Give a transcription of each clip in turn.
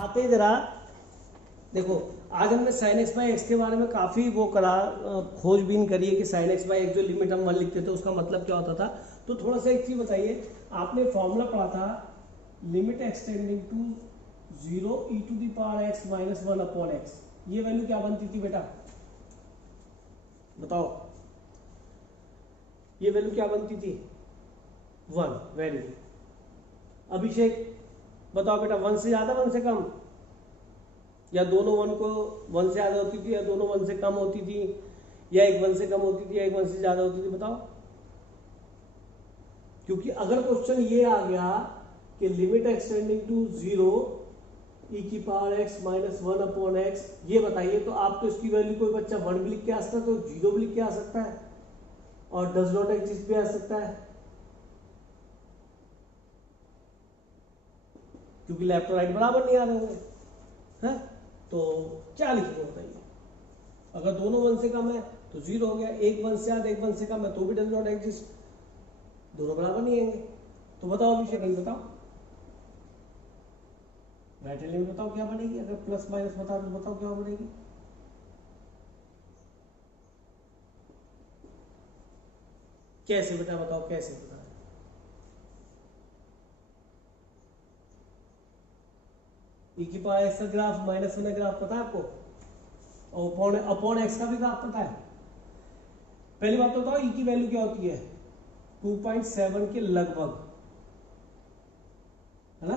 आते जरा देखो, आज हमने साइन एक्स बाई एक्स के बारे में काफ़ी वो करा, खोजबीन करी है कि साइन एक्स बाई एक्स जो लिमिट हम 1 लिखते थे उसका मतलब क्या होता था। तो थोड़ा सा एक चीज़ बताइए, आपने फॉर्मूला पढ़ा था limit extending to 0 e to the power x minus 1 upon x, ये वैल्यू क्या बनती थी बेटा, बताओ, ये वैल्यू क्या बनती थी 1। Very good. अभिषेक बताओ बेटा, 1 से ज़्यादा 1 से कम, या दोनों 1 को 1 से ज़्यादा होती थी, या दोनों 1 से कम होती थी, या एक 1 से कम होती थी, या एक 1 से ज़्यादा होती थी, बताओ। क्योंकि अगर क्वेश्चन ये आ गया कि लिमिट एक्सटेंडिंग टू 0 e की power x minus 1 upon x, ये बताइए, तो आप तो इसकी वैल्यू कोई बच्चा 1 भी लिख के आ सकता है, तो 0 भी लिख के आ सकता है, और डज नॉट एग्जिस्ट भी आ सकता है, क्योंकि लेफ्ट और राइट बराबर नहीं आ रहे होंगे, है? तो क्या लिखेंगे बताइए। अगर दोनों 1 से कम है तो 0 हो गया, एक 1 से ज्यादा एक 1 से कम है तो भी डज नॉट एग्जिस्ट, दोनों बराबर नहीं आएंगे। तो बताओ अभिषेक, नहीं बताओ, राइट हैंड लिमिट बताओ क्या बनेगी, अगर प्लस माइनस बता दो बताओ क्या बनेगी। कैसे बेटा बताओ, कैसे बता, e की पावर एक्स का ग्राफ माइनस 1 का ग्राफ पता है आपको, और अपॉन एक्स का भी ग्राफ पता है। पहली बात तो बताओ e की वैल्यू क्या होती है, 2.7 के लगभग, है ना,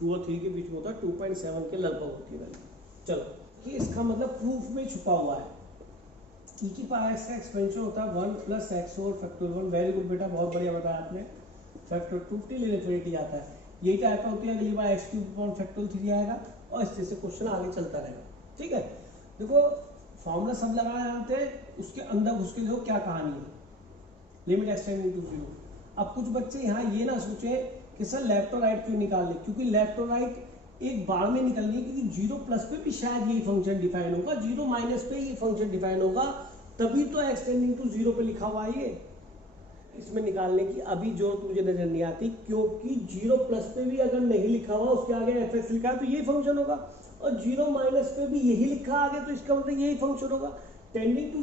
2 और 3 के बीच में होता है, 2.7 के लगभग होती है वैल्यू। चलो, कि इसका मतलब प्रूफ में छुपा हुआ है, e की पावर एक्स का एक्सपेंशन होता है 1 प्लस एक्स और फैक्टोरियल 1। वेरी गुड बेटा, बहुत बढ़िया बताया आपने, फैक्टर 2 टिल इन्फिनिटी आता है, यही टाइप का होती है। अगली बार एक्स क्यूब अपॉन फैक्टोरियल 3 आएगा, और इस तरह से क्वेश्चन आगे चलता रहेगा। ठीक है, देखो फॉर्मूला सब लगाए आते हैं, उसके अंदर घुस के देखो क्या कहानी है, लिमिट एक्सटेंडिंग टू 0। अब कुछ बच्चे यहाँ ये ना सोचे कि सर लेफ्ट और राइट क्यों निकाल ले, क्योंकि लेफ्ट और राइट एक बार में निकलनी है, क्योंकि 0 प्लस पे भी शायद यही फंक्शन डिफाइन होगा, 0 माइनस पे ये फंक्शन डिफाइन होगा, तभी तो एक्सटेंडिंग टू 0 पे लिखा हुआ है ये। इसमें निकालने की अभी जरूरत मुझे नजर नहीं आती, क्योंकि 0 प्लस पे भी अगर नहीं लिखा हुआ, उसके आगे एफ एक्स लिखा है तो यही फंक्शन होगा, और 0 माइनस पे भी यही लिखा आगे तो इसका मतलब यही फंक्शन होगा। टेंडिंग टू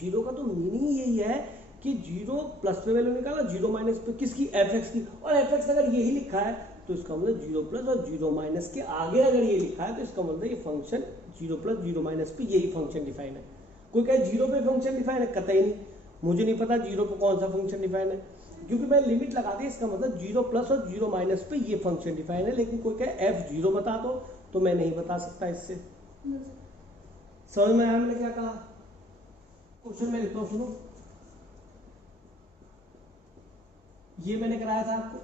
0 का तो मीनिंग यही है कि 0 प्लस पे वैल्यू निकाला, 0 माइनस पे किसकी, एफ एक्स की, और एफ एक्स अगर यही लिखा है तो इसका मतलब 0 प्लस और 0 माइनस के आगे अगर ये लिखा है तो इसका मतलब ये फंक्शन 0 प्लस 0 माइनस पे यही फंक्शन डिफाइन है। कोई कहे 0 पे फंक्शन डिफाइन है, कतई नहीं, मुझे नहीं पता 0 पे कौन सा फंक्शन डिफाइन है, क्योंकि मैं लिमिट लगा दी, इसका मतलब 0 प्लस और 0 माइनस पे ये फंक्शन डिफाइन है। लेकिन कोई कहे f0 बता दो तो मैं नहीं बता सकता इससे। समझ में आया मैंने क्या कहा? क्वेश्चन में लिखता हूं, सुनो, ये मैंने कराया था आपको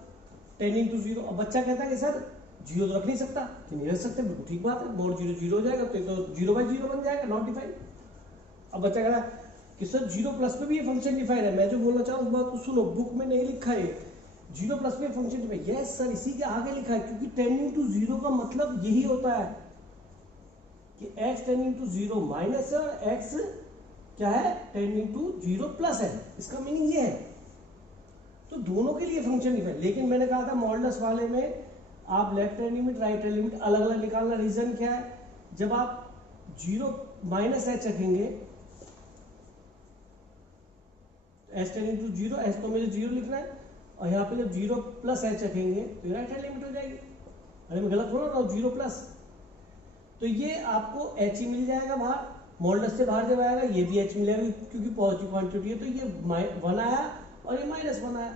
टेंडिंग टू 0। अब बच्चा कहता है कि सर 0 तो रख नहीं सकता, कि नहीं रख सकते, बिल्कुल ठीक बात है, मोड 0 0 हो जाएगा तो 0/0 बन जाएगा, नॉट डिफाइन। अब बच्चा कह रहा है कि सर 0 प्लस पे भी ये फंक्शन डिफाइन है, मैं जो बोलना चाहूँ उस बात को सुनो, बुक में नहीं लिखा है 0 प्लस पे फंक्शन डिफाइन, यस सर इसी के आगे लिखा है, क्योंकि टेंडिंग टू 0 का मतलब यही होता है कि x टेंडिंग टू 0 माइनस है और x क्या है, टेंडिंग टू 0 प्लस है, इसका मीनिंग ये है। तो दोनों के लिए फंक्शन डिफाइन, लेकिन मैंने कहा था मॉडुलस वाले में आप left hand limit right hand limit अलग अलग निकालना। रीजन क्या है, जब आप 0 माइनस एच रखेंगे, एच टेंडिंग टू 0, एच तो मुझे 0 लिखना है, और यहाँ पे जब 0 प्लस एच रखेंगे तो राइट हैंड लिमिट हो जाएगी। अरे मैं गलत बोल रहा हूँ, 0 प्लस, तो ये आपको एच ही मिल जाएगा बाहर, मॉडुलस से बाहर जब आएगा ये भी एच मिलेगा, क्योंकि पॉजिटिव क्वांटिटी है, तो ये 1 आया और ये -1 आया।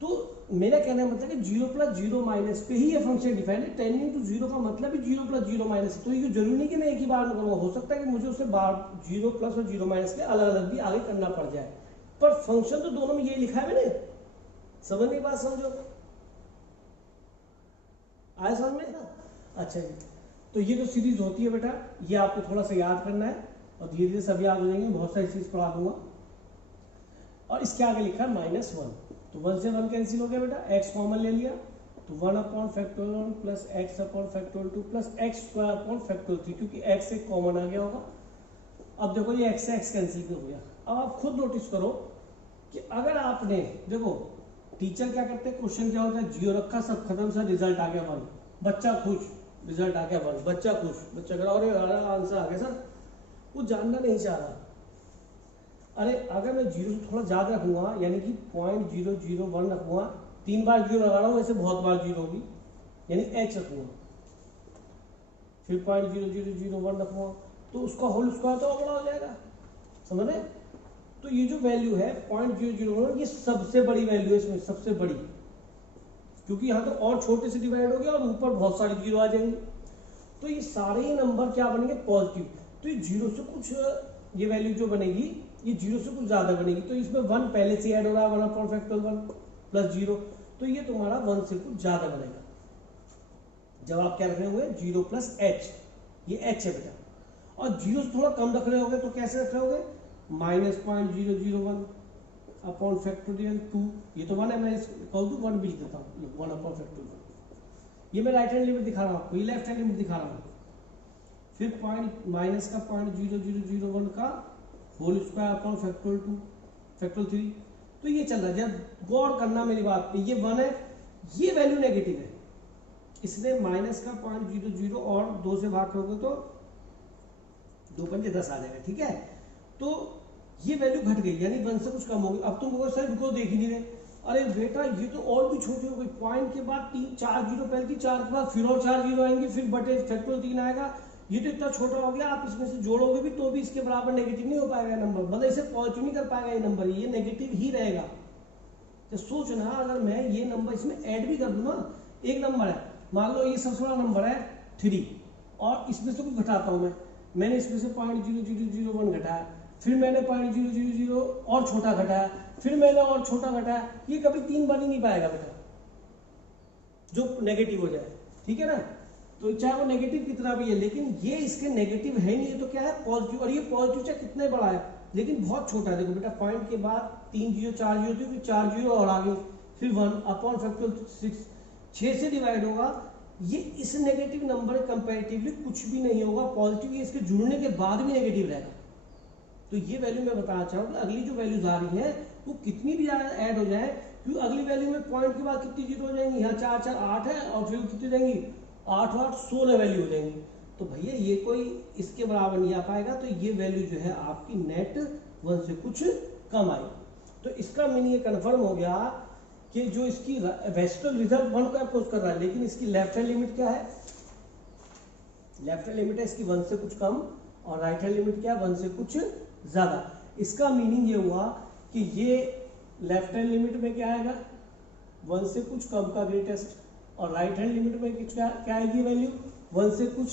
तो मेरा कहने का मतलब है 0 प्लस 0 माइनस पे ही ये फंक्शन डिफाइन है, टेंडिंग टू 0 का मतलब ही 0 प्लस 0 माइनस। तो ये जरूरी नहीं कि मैं एक ही बार में करूँगा, हो सकता है कि मुझे उसे 0 प्लस और 0 माइनस के अलग अलग भी आगे करना पड़ जाए, पर फंक्शन तो दोनों में यही लिखा है मैंने। समझ नहीं बात, समझो, आया समझ में ना? अच्छा जी, तो ये जो सीरीज होती है बेटा, ये आपको थोड़ा सा याद करना है, और धीरे धीरे सब याद हो जाएंगे, बहुत सारी चीज पढ़ा दूंगा। और इसके आगे लिखा है -1, तो 1 से 1 कैंसिल हो गया बेटा, x कॉमन ले लिया, तो 1 upon factorial 1 plus x upon factorial 2 plus x square upon factorial 3, क्योंकि x एक कॉमन आ गया होगा। अब देखो ये x से x कैंसिल हो गया। अब आप खुद नोटिस करो कि अगर आपने, देखो टीचर क्या करते हैं, क्वेश्चन क्या होता है, 0 रखा सब खत्म, सर रिजल्ट आ गया 1, बच्चा खुश, रिजल्ट आ गया 1, बच्चा खुश, बच्चा कह रहा अरे आंसर आ गया सर, वो जानना नहीं चाह रहा। अरे अगर मैं जीरो से थोड़ा ज़्यादा रखूँगा, यानी कि 0.001 रखूँगा, 3 बार जीरो लगा रहा हूँ, वैसे बहुत बार जीरो होगी, यानी h रखूँगा, फिर 0.0001 रखूँगा, तो उसका होल स्क्वायर तो बड़ा हो जाएगा, समझ रहे? तो ये जो वैल्यू है 0.001, ये सबसे बड़ी वैल्यू है इसमें, सबसे बड़ी, क्योंकि यहाँ तो और छोटे से डिवाइड हो गया और ऊपर बहुत सारे जीरो आ जाएंगे, तो ये सारे ही नंबर क्या बनेंगे? पॉजिटिव। तो ये जीरो से कुछ, ये वैल्यू जो बनेगी ये जीरो से कुछ ज्यादा बनेगी, तो इसमें 1 पहले से ऐड हो रहा है, 1/(1) प्लस 0, तो ये तुम्हारा 1 से कुछ ज्यादा बनेगा। जवाब क्या रख रहे होंगे? 0 प्लस h, ये h है बेटा। और जीरो से थोड़ा कम रख रहे होगे तो कैसे रख रहे होगे? -0.001 अपॉन फैक्टोरियल 2, ये तो 1 है, मैं इक्वल टू 1 भी लिख देता हूँ, 1 अपॉन फैक्टोरियल। ये मैं राइट हैंड लिमिट दिखा रहा हूँ आपको, ये लेफ्ट हैंड लिमिट दिखा रहा हूँ। फिर माइनस का 0.0001 का whole square upon factorial 2, factorial 3, तो ये चल रहा है। जब गौर करना मेरी बात पे, ये 1 है, ये वैल्यू नेगेटिव है, इसने माइनस का 0.00 और 2 से भाग करोगे तो 2 पंजे 10 आ जाएगा, ठीक है? तो ये वैल्यू घट गई, यानी 1 से कुछ कम हो गई। अब तुम कहोगे सर इनको देख ही नहीं रहे, अरे बेटा ये तो और भी छोटी हो गई, पॉइंट के बाद 4 जीरो पहले थी, 4 के बाद फिर और 4 जीरो आएंगे, फिर बटे फैक्टोरियल 3 आएगा, ये तो इतना छोटा हो गया, आप इसमें से जोड़ोगे भी तो भी इसके बराबर नेगेटिव नहीं हो पाएगा नंबर, मतलब इसे पॉजिटिव नहीं कर पाएगा ये नंबर, ये नेगेटिव ही रहेगा। तो सोचना, अगर मैं ये नंबर इसमें ऐड भी कर दूं ना, एक नंबर है, मान लो ये सबसे बड़ा नंबर है 3, और इसमें से कुछ घटाता हूं मैंने इसमें से 0.0001 घटाया, फिर मैंने 0.000 और छोटा घटाया, फिर मैंने और छोटा घटाया, ये कभी 3 बन ही नहीं पाएगा बेटा, जो नेगेटिव हो जाए, ठीक है ना? तो चाहे वो नेगेटिव कितना भी है, लेकिन ये इसके नेगेटिव है नहीं, है तो क्या है? पॉजिटिव। और ये पॉजिटिव चाहे कितने बड़ा है, लेकिन बहुत छोटा है। देखो बेटा, पॉइंट के बाद 3 जीरो 4 जीरो थी, फिर 4 जीरो और आगे, फिर 1 अपॉन फैक्टोरियल 6, 6 से डिवाइड होगा, ये इस नेगेटिव नंबर कंपैरेटिवली कुछ भी नहीं होगा, पॉजिटिव, ये इसके जुड़ने के बाद भी नेगेटिव रहेगा। तो ये वैल्यू मैं बताना चाहूँ कि अगली जो वैल्यूज आ रही है वो कितनी भी ऐड हो जाए, क्योंकि अगली वैल्यू में पॉइंट के बाद कितनी जीरो हो जाएंगी, यहाँ 4 4 8 है, और फिर कितनी जाएंगी 8 8 16 वैल्यू हो जाएंगी। तो भैया ये कोई इसके बराबर नहीं आ पाएगा, तो ये वैल्यू जो है आपकी नेट 1 से कुछ कम आई। तो इसका मीनिंग ये कन्फर्म हो गया कि जो इसकी वेस्टर्न रिजल्ट 1 को अप्रोच कर रहा है, लेकिन इसकी लेफ्ट हैंड लिमिट क्या है? लेफ्ट हैंड लिमिट है इसकी 1 से कुछ कम, और राइट हैंड लिमिट क्या है? 1 से कुछ ज्यादा। इसका मीनिंग ये हुआ कि ये लेफ्ट हैंड लिमिट में क्या आएगा? 1 से कुछ कम का ग्रेटेस्ट, और राइट हैंड लिमिट में क्या आएगी वैल्यू? 1 से कुछ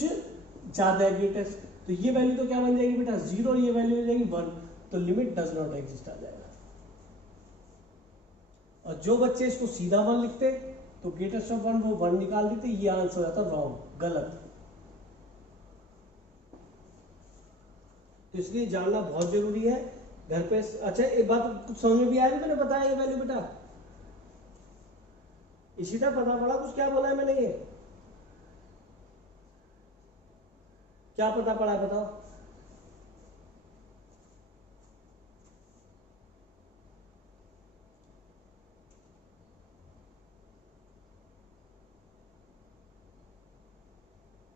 ज्यादा ग्रेटेस्ट। तो ये वैल्यू तो क्या बन जाएगी बेटा? 0, और ये वैल्यू हो जाएगी 1, तो लिमिट डज नॉट एग्जिस्ट आ जाएगा। और जो बच्चे इसको सीधा 1 लिखते तो ग्रेटेस्ट ऑफ 1 वो 1 निकाल देते, ये आंसर हो जाता रॉन्ग, गलत। तो इसलिए जानना बहुत जरूरी है घर पे। अच्छा, एक बात कुछ समझ में भी आया मैंने बताया ये वैल्यू बेटा? इसी तरह पता पड़ा कुछ? क्या बोला है मैंने? ये क्या पता पड़ा है बताओ?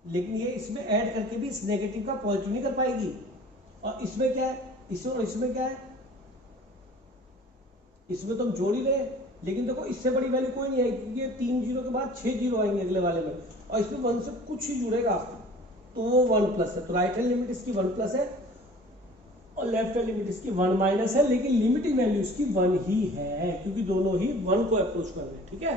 लेकिन ये इसमें ऐड करके भी इस नेगेटिव का पॉजिटिव नहीं कर पाएगी। और इसमें क्या है? इसमें क्या है? इसमें तो हम जोड़ ही रहे, लेकिन देखो इससे बड़ी वैल्यू कोई नहीं है, क्योंकि ये 3 जीरो के बाद 6 जीरो आएंगे अगले वाले में, और इसमें 1 से कुछ ही जुड़ेगा, तो वो 1 प्लस है। तो राइट हैंड लिमिट इसकी 1 प्लस है, और लेफ्ट हैंड लिमिट इसकी 1 माइनस है, लेकिन लिमिटिंग वैल्यू इसकी 1 ही है, क्योंकि दोनों ही 1 को अप्रोच कर रहे हैं, ठीक है?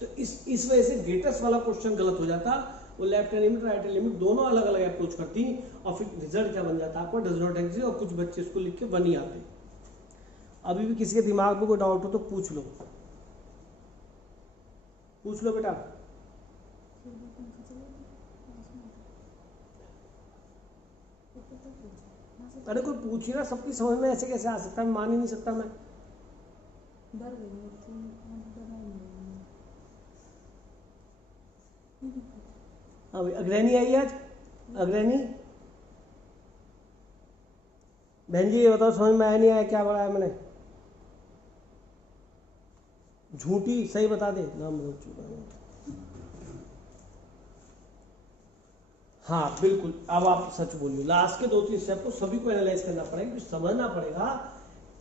तो इस वजह से ग्रेटेस्ट वाला क्वेश्चन गलत हो जाता, वो left hand limit right hand limit दोनों अलग अलग अप्रोच करती, और फिर रिजल्ट क्या बन जाता आपको? डज नॉट एग्जिस्ट, और कुछ बच्चे इसको लिख के 1 ही आते। अभी भी किसी के दिमाग में कोई डाउट हो तो पूछ लो, पूछ लो बेटा। अरे कोई पूछ ही ना, सबकी समझ में ऐसे कैसे आ सकता है? मान ही नहीं सकता मैं। हाँ भाई, अग्रहणी आई आज? अग्रहणी बहन जी ये बताओ, समझ में आया नहीं आया? क्या बताया मैंने? झूठी सही बता दे, नाम बहुत झूठा। हाँ बिल्कुल, अब आप सच बोलिए, लास्ट के 2-3 स्टेप को सभी को एनालाइज करना पड़ेगा, कुछ समझना पड़ेगा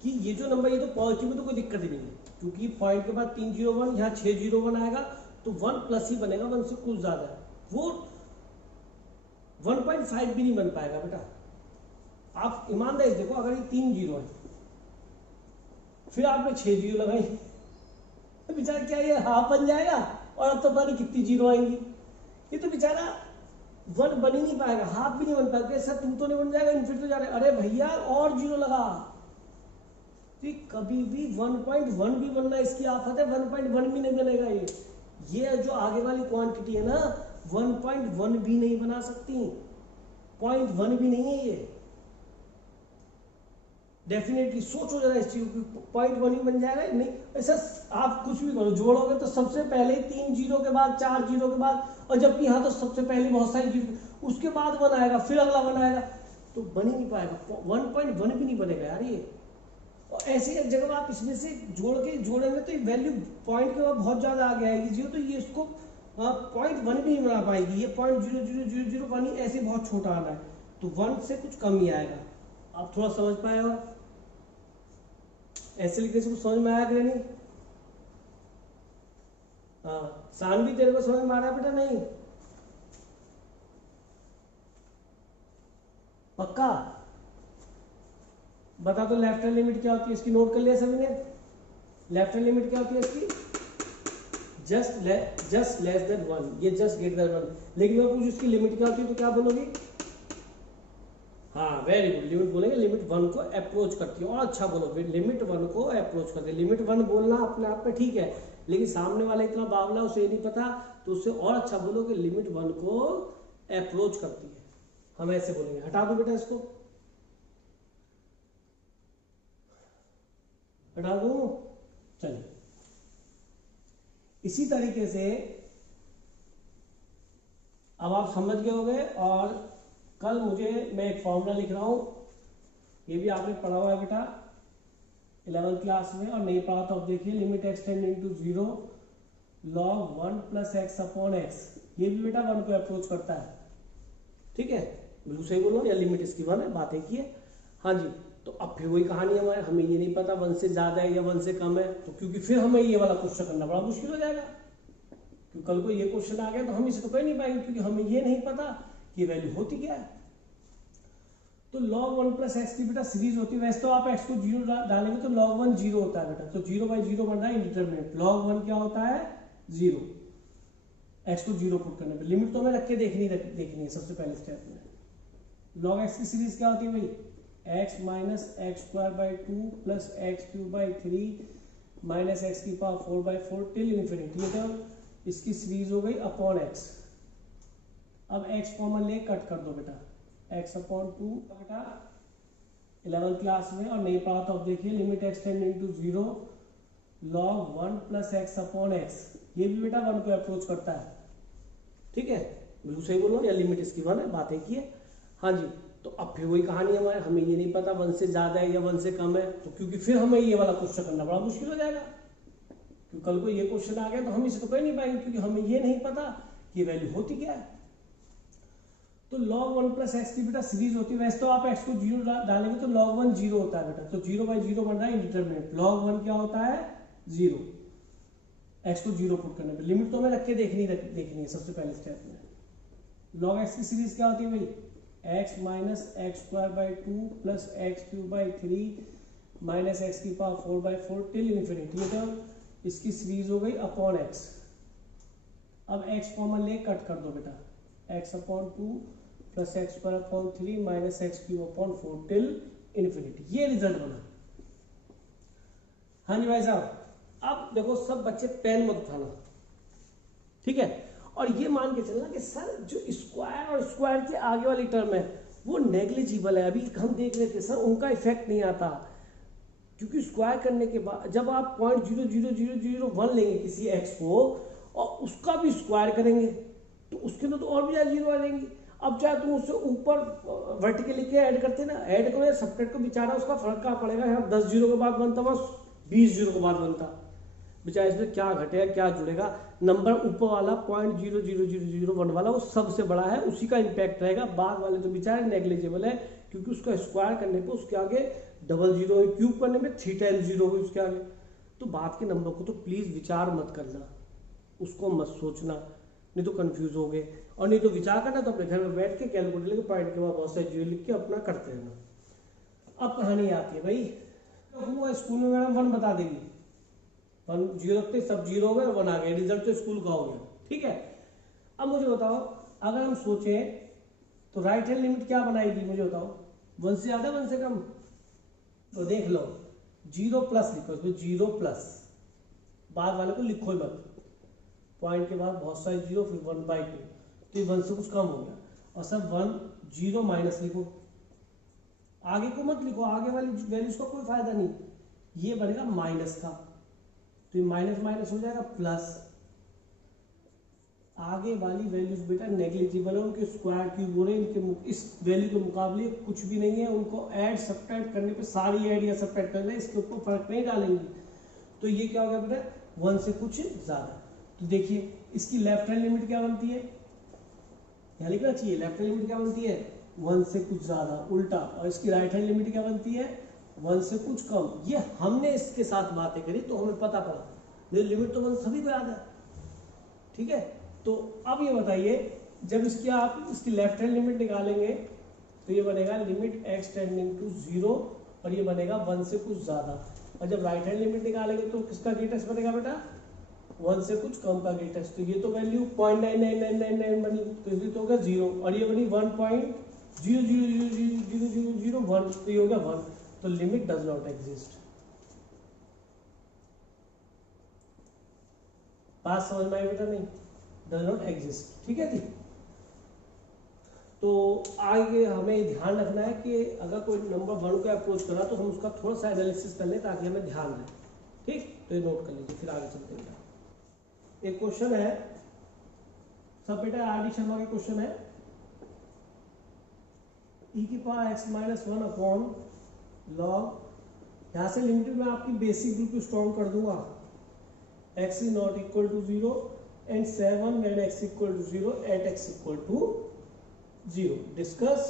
कि ये जो नंबर, ये तो पॉजिटिव में तो कोई दिक्कत ही नहीं है, क्योंकि पॉइंट के बाद 301, यहाँ 601 आएगा तो 1 प्लस ही बनेगा, 1 से कुछ ज्यादा है, वो 1.5 भी नहीं बन पाएगा बेटा। आप ईमानदारी देखो, अगर ये 3 जीरो है फिर आपने 6 जीरो लगाई तो बेचारा क्या ये हाफ बन जाएगा, और अब तो पता नहीं कितनी जीरो आएंगी, ये तो बेचारा 1 बन ही नहीं पाएगा, हाफ भी नहीं बन पाएगा। सर तुम तो नहीं बन जाएगा, इनफिनिटी तो जा रहे, अरे भैया और जीरो लगा, तो कभी भी 1.1 भी बनना इसकी आफत है, 1.1 भी नहीं बनेगा। ये जो आगे वाली क्वांटिटी है ना, 1.1 भी नहीं बना सकती, 0.1 भी नहीं है ये, डेफिनेटली। सोचो जरा इस चीज को, 0.1 ही बन जाएगा नहीं, ऐसा आप कुछ भी करो, जोड़ोगे तो सबसे पहले 3 जीरो के बाद 4 जीरो के बाद, और जबकि यहाँ तो सबसे पहले बहुत सारी जीरो, उसके बाद 1 आएगा, फिर अगला 1 आएगा, तो बन ही नहीं पाएगा, 1.1 भी नहीं बनेगा यार ये। और ऐसे जब आप इसमें से जोड़ेंगे तो वैल्यू पॉइंट के बाद बहुत ज्यादा आगे आएगी जीरो, तो ये इसको 0.1 भी नहीं बना पाएगी, ये 0.0000 ऐसे बहुत छोटा आना है, तो 1 से कुछ कम ही आएगा। आप थोड़ा समझ पाए हो, ऐसे लिखने से कुछ समझ में आया कि नहीं? हाँ, सानवी तेरे को समझ में आ रहा है बेटा? नहीं पक्का बता दो, लेफ्ट हैंड लिमिट क्या होती है इसकी, नोट कर लिया सभी ने? लेफ्ट हैंड लिमिट क्या होती है इसकी? जस्ट लेस देन 1, ये जस्ट ग्रेटर देन 1। लेकिन मैं पूछूं इसकी लिमिट क्या होती है तो क्या बोलोगी? हाँ वेरी गुड, लिमिट बोलेंगे, लिमिट 1 को अप्रोच करती है, और अच्छा बोलो, लिमिट 1 को अप्रोच करती है। लिमिट 1 बोलना अपने आप में ठीक है, लेकिन सामने वाला इतना बावला, उसे ये नहीं पता, तो उससे और अच्छा बोलो कि लिमिट 1 को अप्रोच करती है, हम ऐसे बोलेंगे। हटा दो बेटा इसको, हटा दो। चलिए, इसी तरीके से अब आप समझ गए होंगे, और कल मैं एक फॉर्मूला लिख रहा हूं, ये भी आपने पढ़ा हुआ है बेटा 11th क्लास में, और नहीं पढ़ा तो अब देखिए, limit x tending to 0 log 1 plus x upon x, ये भी बेटा 1 को अप्रोच करता है, ठीक है, बिल्कुल सही बोल रहा हूँ, या लिमिट इसकी 1 है, बात एक ही है। हाँ जी, तो अब फिर वही कहानी हमारे, हमें ये नहीं पता 1 से ज्यादा है या 1 से कम है, तो क्योंकि फिर हमें ये वाला क्वेश्चन करना बड़ा मुश्किल हो जाएगा, क्योंकि कल को ये क्वेश्चन आ गया तो हम इसे तो कर नहीं पाएंगे, क्योंकि हमें ये नहीं पता कि वैल्यू होती क्या है। तो log 1 प्लस एक्स की बेटा सीरीज होती है, वैसे तो आप x को 0 डालेंगे तो log 1 0 होता है बेटा, तो 0/0 बन रहा है इंडिटरमिनेट, log 1 क्या होता है 0, x को 0 पुट करने पे। लिमिट तो हमें रख के देखनी है सबसे पहले स्टेप में। log x की सीरीज क्या होती है भाई, x minus x square by 2 plus x cube by 3 minus x की पावर 4/4 टिल इन्फिनिटी, मतलब इसकी सीरीज हो गई अपॉन x। अब x कॉमन ले कट कर दो बेटा, x अपॉन 2 बेटा 11th क्लास में, और नहीं पढ़ा तो अब देखिए, limit x tending to 0 log 1 plus x upon x, ये भी बेटा 1 को अप्रोच करता है, ठीक है, बिल्कुल सही बोल रहा हूँ, या लिमिट इसकी 1 है, बात एक ही है। हाँ जी, तो अब फिर वही कहानी हमारे, हमें ये नहीं पता 1 से ज्यादा है या 1 से कम है, तो क्योंकि फिर हमें ये वाला क्वेश्चन करना बड़ा मुश्किल हो जाएगा, क्योंकि कल को ये क्वेश्चन आ गया तो हम इसे तो कर नहीं पाएंगे, क्योंकि हमें ये नहीं पता कि वैल्यू होती क्या है। तो log 1 प्लस एक्स की बेटा सीरीज होती है, वैसे तो आप x को 0 डालेंगे तो log 1 0 होता है बेटा, तो 0/0 बन रहा है इंडिटरमिनेट, log 1 क्या होता है 0, x को 0 पुट करने पे। लिमिट तो हमें रख के देखनी है सबसे पहले स्टेप में। log x की सीरीज क्या होती है भाई, x minus x square by 2 plus x cube by 3 minus x की पावर 4/4 टिल इन्फिनिटी, मतलब इसकी सीरीज हो गई अपॉन x। अब x कॉमन ले कट कर दो बेटा, x upon 2 plus x square upon 3 minus x cube upon 4 till infinity, ये रिजल्ट बना। हाँ जी भाई साहब, अब देखो सब बच्चे पेन मत उठाना, ठीक है, और ये मान के चलना कि सर जो स्क्वायर और स्क्वायर के आगे वाली टर्म है वो नेग्लिजिबल है, अभी हम देख रहे थे सर उनका इफेक्ट नहीं आता, क्योंकि स्क्वायर करने के बाद जब आप 0.00001 लेंगे किसी x को और उसका भी स्क्वायर करेंगे तो उसके अंदर तो और भी ज्यादा जीरो आ जाएंगी। अब चाहे तुम उससे ऊपर वर्टिकली के ऐड करते ना, ऐड करो या सब्ट्रैक्ट को, बेचारा उसका फर्क क्या पड़ेगा, यहाँ 10 जीरो के बाद बनता, वहां 20 जीरो के बाद बनता, बेचारा इसमें क्या घटेगा क्या जुड़ेगा, नंबर ऊपर वाला 0.00001 वाला वो सबसे बड़ा है, उसी का इम्पैक्ट रहेगा। बाद वाले तो बेचारे नेग्लिजिबल है, क्योंकि उसका स्क्वायर करने पे उसके आगे डबल जीरो है, क्यूब करने में थीटा जीरो हो उसके आगे। तो बाद के नंबर को तो प्लीज विचार मत करना, उसको मत सोचना, नहीं तो कंफ्यूज हो गए। और नहीं तो विचार करना तो अपने घर में बैठ के कैलकुलेटर लेके पॉइंट के बाद बहुत सारे जीरो लिख के अपना करते रहना। अब कहानी आती है भाई, तो स्कूल में मैडम 1 बता देगी, 1 जीरो थे, सब जीरो हो गए, 1 आ गया, रिजल्ट तो स्कूल का हो गया। ठीक है, अब मुझे बताओ, अगर हम सोचें तो राइट हैंड लिमिट क्या बनाएगी, मुझे बताओ। 1 से ज्यादा 1 से कम, तो देख लो 0 प्लस लिखो, इसमें 0 प्लस, बाद वाले को लिखो ही मत, पॉइंट के बाद बहुत सारे जीरो, फिर 1/2, तो ये 1 से कुछ कम हो गया। और सब 1 0 माइनस लिखो, आगे को मत लिखो, आगे वाली वैल्यूज का कोई फायदा नहीं, ये बनेगा माइनस का, तो ये माइनस माइनस हो जाएगा प्लस। आगे वाली वैल्यूज बेटा नेग्लिजिबल है, उनके स्क्वायर क्यूब हो रहे हैं, इनके इस वैल्यू के मुकाबले कुछ भी नहीं है, उनको ऐड सब्ट्रैक्ट करने पे सारी ऐड या सब्ट्रैक्ट करना है, इसके ऊपर फर्क नहीं डालेंगे। तो ये क्या हो गया बेटा 1 से कुछ ज्यादा। तो देखिए इसकी लेफ्ट हैंड लिमिट क्या बनती है, यहाँ लिखना चाहिए, लेफ्ट हैंड लिमिट क्या बनती है 1 से कुछ ज्यादा उल्टा, और इसकी राइट हैंड लिमिट क्या बनती है 1 से कुछ कम। ये हमने इसके साथ बातें करी तो हमें पता पड़ा, ये लिमिट तो 1 सभी को याद है। ठीक है, तो अब ये बताइए, जब इसकी आप इसकी लेफ्ट हैंड लिमिट निकालेंगे तो ये बनेगा लिमिट x टेंडिंग टू 0, और ये बनेगा 1 से कुछ ज्यादा। और जब राइट हैंड लिमिट निकालेंगे तो किसका ग्रेटेस्ट बनेगा बेटा 1 से कुछ कम का ग्रेटेस्ट। तो ये तो वैल्यू 0.99999 बनी, तो ये तो होगा 0, और ये बनी 1.000000001, तो ये होगा 1, तो लिमिट डज नॉट एग्जिस्ट। बात समझ में आई बेटा, नहीं डज नॉट एग्जिस्ट। ठीक है जी, तो आगे हमें ध्यान रखना है कि अगर कोई नंबर 1 को अप्रोच करा तो हम उसका थोड़ा सा एनालिसिस कर लें ताकि हमें ध्यान रहे। ठीक, तो ये नोट कर लीजिए, फिर आगे चलते हैं। एक क्वेश्चन है सब बेटा आर डी शर्मा के क्वेश्चन है, e की power x minus 1 upon log, यहाँ से लिमिट में आपकी बेसिक रूल को स्ट्रॉन्ग कर दूंगा, x is not equal to 0 and 7 when x equal to 0 at x equal to 0, discuss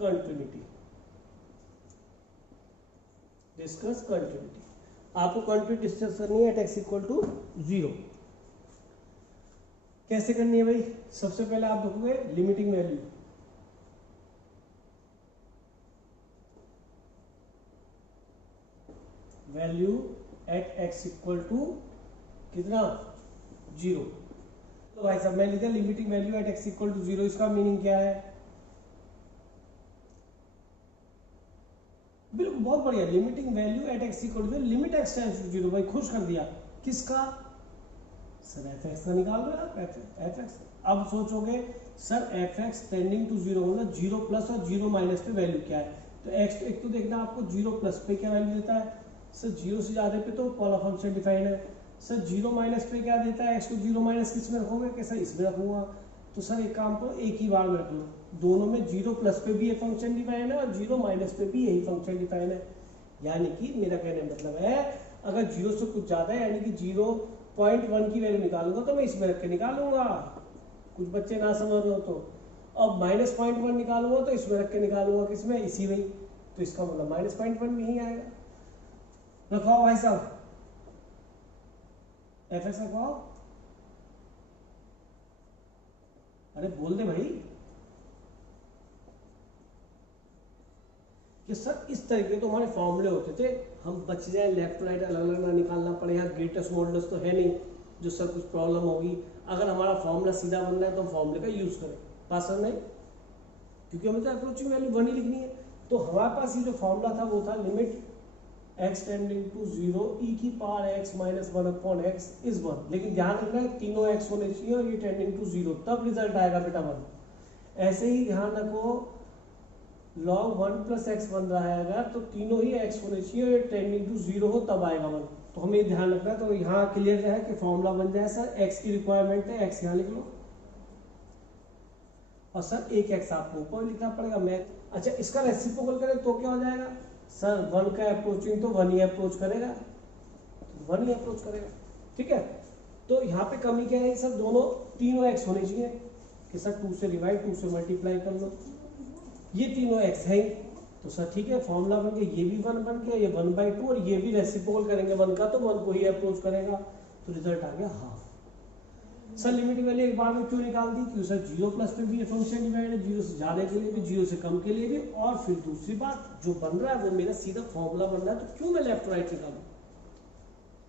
continuity. Discuss continuity, आपको कंटिन्यूटी डिस्कस करनी है एट x इक्वल टू 0। कैसे करनी है भाई, सबसे पहले आप देखोगे limiting value, value at x equal to कितना 0। तो भाई साहब मैं लिखा limiting value at x equal to 0, इसका मीनिंग क्या है, बिल्कुल बहुत बढ़िया, limiting value at x equal to limit x tends to 0, भाई खुश कर दिया। किसका सर fx का निकाल रहे आप, fx। अब सोचोगे सर fx टेंडिंग टू 0 मतलब 0 प्लस और 0 माइनस पे वैल्यू क्या है, तो x एक तो देखना आपको 0 प्लस पे क्या वैल्यू देता है, सर 0 से ज्यादा पे तो पोलर फंक्शन डिफाइंड है, सर 0 माइनस पे क्या देता है, x को 0 माइनस किस में रखोगे, कैसा इसमें रखूंगा, तो सर एक काम करो एक ही बार में रख लो, दोनों में 0 प्लस पे भी ये फंक्शन डिफाइंड है और 0 माइनस पे भी यही फंक्शन डिफाइंड है। यानी कि मेरा कहने मतलब है अगर 0 से कुछ ज्यादा है यानी कि 0.1 की वैल्यू निकालूंगा तो मैं इसमें रख के निकालूंगा, कुछ बच्चे ना समझ रहे हो तो, अब माइनस 0.1 निकालूंगा तो इसमें रख के निकालूंगा, किसमें इसी में, तो इसका मतलब माइनस 0.1 में ही आएगा। रखवाओ भाई साहब fx रखवाओ, अरे बोल दे भाई कि सर इस तरीके तो हमारे फॉर्मूले होते थे, हम बच जाए लेफ्ट राइट अलग अलग ना निकालना पड़े, यहाँ ग्रेटेस्ट मॉडुलस तो है नहीं जो सर कुछ प्रॉब्लम होगी, अगर हमारा फॉर्मूला सीधा बनना है तो हम फॉर्मूले का यूज करें, पास नहीं, क्योंकि हमें तो अप्रोचिंग वैल्यू 1 ही लिखनी है। तो हमारे पास ये जो फॉर्मूला था वो था limit x tending to 0 e की power x minus 1 upon x is 1, लेकिन ध्यान रखना है तीनों x होने चाहिए और ये टेंडिंग टू 0, तब रिजल्ट आएगा बेटा 1। ऐसे ही ध्यान रखो log 1 प्लस x बन रहा है अगर, तो तीनों ही x होने चाहिए और टेंडिंग टू 0 हो तब आएगा 1, तो हमें ध्यान रखना है। तो यहाँ क्लियर है कि फॉर्मूला बन जाए सर x की रिक्वायरमेंट है, x यहाँ लिख लो और सर एक x आपको ऊपर लिखना पड़ेगा। मैं अच्छा इसका रेसिप्रोकल करें तो क्या हो जाएगा, सर 1 का अप्रोचिंग तो 1 ही अप्रोच करेगा, 1 ही अप्रोच करेगा। ठीक है, तो यहाँ पे कमी क्या है सर, दोनों तीनों एक्स होने चाहिए कि सर 2 से डिवाइड 2 से मल्टीप्लाई कर लो, ये तीनों एक्स है तो सर ठीक है, फॉर्मूला बन गया, ये भी 1 बन गया, ये 1/2 और ये भी रेसिप्रोकल करेंगे 1 का तो 1 को ही अप्रोच करेगा, तो रिजल्ट आ गया हाफ। सर लिमिटिंग वैल्यू एक बार में क्यों निकाल दी, क्योंकि सर 0 प्लस पे भी ये फंक्शन डिवाइड है, 0 से ज्यादा के लिए भी 0 से कम के लिए भी, और फिर दूसरी बात जो बन रहा है वो मेरा सीधा फॉर्मूला बन रहा है, तो क्यों मैं लेफ्ट राइट निकालूं,